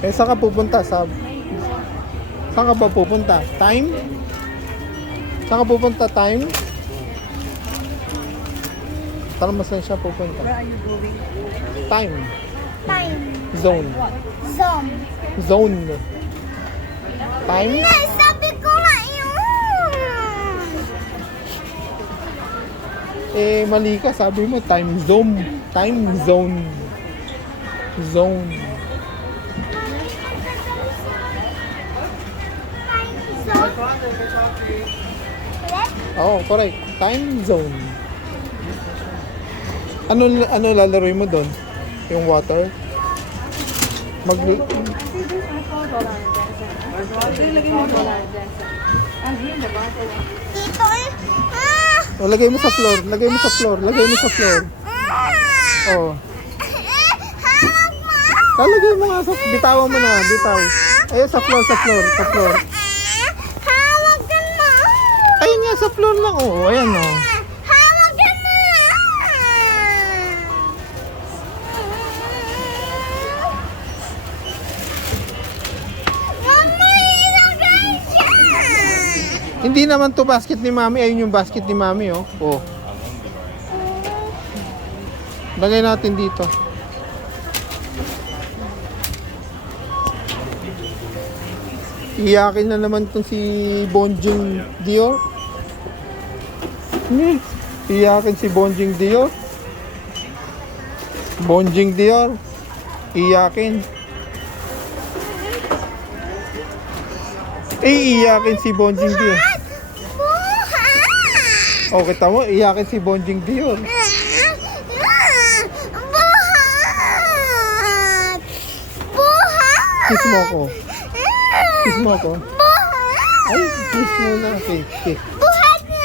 Eh, saan ka pupunta? Saan ka ba pupunta? Time? Saan ka pupunta? Time? Tara, saan siya pupunta? Where are you going? Time. Time. Zone. Zone. Zone. Time? Nay, sabi ko nga yun. Eh, mali ka. Sabi mo, time zone. Time zone. Zone. Zone. Oo, correct. Time zone. Ano lalaroin mo doon? Yung water? I think this is $4 lagay mo $4 dyan. And here in the bottom. Dito eh. Ah! O, lagay mo sa floor. Lagay mo sa floor. Lagay mo sa floor. Ah! Oo. Hawak mo. Lalagay mo nga sa... Bitawan mo na. Bitaw. Ayun, sa floor, sa floor, sa floor. Hawak ka mo. Ayun nga, sa floor lang. Oo, ayan o. Hawak ka mo. Mama, ilagay siya. Hindi naman to basket ni Mami. Ayun yung basket ni Mami, oh. Oh. Lagay natin dito. Iyakin na naman tong si Bonjing Dior. Iyakin si Bonjing Dior. Bonjing Dior. Iyakin. Iyakin si Bonjing Dior. Buhat. O, kita mo, iyakin si Bonjing Dior. Buhat. Buhat. Kiss mo ako. Kiss mo ako. Buhat. Ay, kiss mo na. Okay, okay. Buhat na.